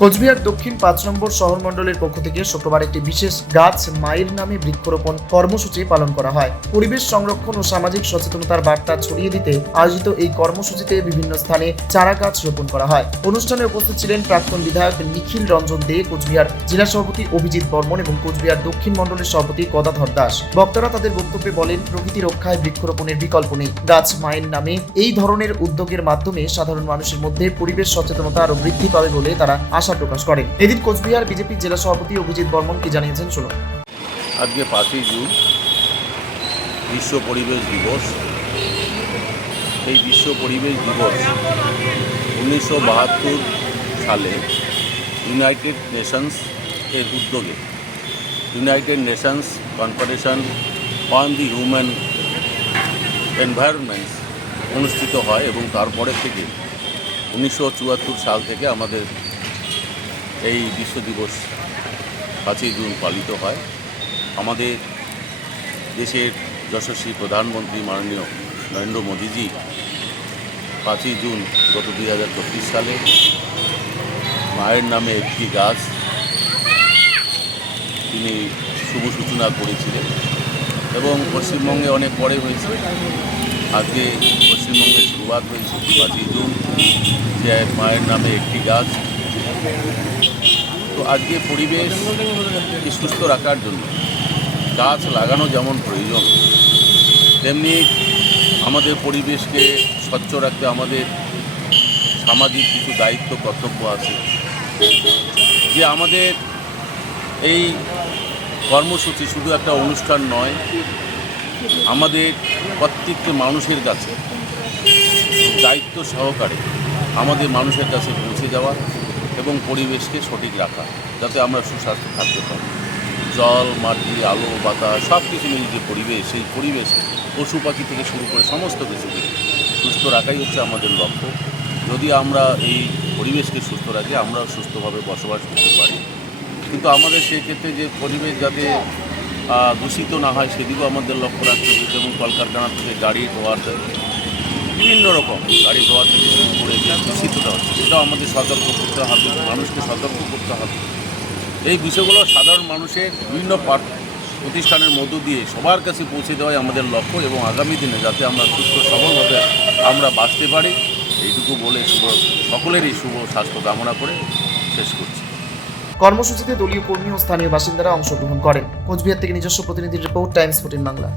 কোচবিহার দক্ষিণ ৫ নম্বর শহর মণ্ডলের পক্ষ থেকে শুক্রবার একটি বিশেষ গাছ মায়ের নামে বৃক্ষরোপণ কর্মসূচি পালন করা হয়। পরিবেশ সংরক্ষণ ও সামাজিক সচেতনতার বার্তা ছড়িয়ে দিতে আয়োজিত এই কর্মসূচিতে বিভিন্ন স্থানে চারা গাছ রোপণ করা হয়। অনুষ্ঠানে উপস্থিত ছিলেন প্রাক্তন বিধায়ক নিখিল রঞ্জন দে, কোচবিহার জেলা সভাপতি অভিজিৎ বর্মন এবং কোচবিহার দক্ষিণ মণ্ডলের সভাপতি গদাধর দাস। বক্তারা তাদের বক্তব্যে বলেন, প্রকৃতি রক্ষায় বৃক্ষরোপণের বিকল্প নেই। গাছ মায়ের নামে এই ধরনের উদ্যোগের মাধ্যমে সাধারণ মানুষের মধ্যে পরিবেশ সচেতনতা আরও বৃদ্ধি পাবে বলে তারা আশা প্রকাশ করেন। এদিন কোচবিহার বিজেপি জেলা সভাপতি অভিজিৎ বর্মন কি জানিয়েছেন শুনুন। আজকে 5ই জুন বিশ্ব পরিবেশ দিবস। এই বিশ্ব পরিবেশ দিবস 1972 সালে ইউনাইটেড নেশনস এর উদ্যোগে United Nations confederation on the human environment অনুষ্ঠিত হয় এবং তারপরে থেকে 1974 সাল থেকে আমাদের এই বিশ্ব দিবস 5ই জুন পালিত হয়। আমাদের দেশের যশস্বী প্রধানমন্ত্রী মাননীয় নরেন্দ্র মোদীজি 5ই জুন গত 2025 সালে মায়ের নামে একটি গাছ তিনি শুভ সূচনা করেছিলেন এবং পশ্চিমবঙ্গে অনেক পরে হয়েছে। আজকে পশ্চিমবঙ্গে শুরুয়াত হয়েছে 5ই জুন যে মায়ের নামে একটি গাছ। তো আজকে পরিবেশকে সুস্থ রাখার জন্য গাছ লাগানো যেমন প্রয়োজন, তেমনি আমাদের পরিবেশকে স্বচ্ছ রাখতে আমাদের সামাজিক কিছু দায়িত্ব কর্তব্য আছে। যে আমাদের এই কর্মসূচি শুধু একটা অনুষ্ঠান নয়, আমাদের প্রত্যেকটি মানুষের কাছে দায়িত্ব সহকারে আমাদের মানুষের কাছে পৌঁছে যাওয়া এবং পরিবেশকে সঠিক রাখা, যাতে আমরা সুস্বাস্থ্য থাকতে পারি। জল, মাটি, আলো, বাতাস সব কিছু মিলিয়ে যে পরিবেশ, সেই পরিবেশ পশু পাখি থেকে শুরু করে সমস্ত কিছুকে সুস্থ রাখাই হচ্ছে আমাদের লক্ষ্য। যদি আমরা এই পরিবেশকে সুস্থ রাখি, আমরাও সুস্থভাবে বসবাস করতে পারি। কিন্তু আমাদের সেই ক্ষেত্রে যে পরিবেশ যাতে দূষিত না হয় সেদিকেও আমাদের লক্ষ্য রাখতে হবে। যেমন কলকারখানা থেকে গাড়ি ধোয়ার বিভিন্ন রকম গাড়ি ধোয়া থেকে শুরু করে যে দূষিতটা হচ্ছে, সেটাও আমাদের সতর্ক করতে হবে, মানুষকে সতর্ক করতে হবে। এই বিষয়গুলো সাধারণ মানুষের বিভিন্ন প্রতিষ্ঠানের মধ্য দিয়ে সবার কাছে পৌঁছে দেওয়াই আমাদের লক্ষ্য এবং আগামী দিনে যাতে আমরা সুস্থ সবলভাবে আমরা বাঁচতে পারি, এইটুকু বলে সকলেরই শুভ স্বাস্থ্য কামনা করে শেষ করছি। কর্মসূচিতে দলীয় কর্মী ও স্থানীয় বাসিন্দারা অংশগ্রহণ করেন। কোচবিহার থেকে নিজস্ব প্রতিনিধির রিপোর্ট, টাইমস 14 বাংলা।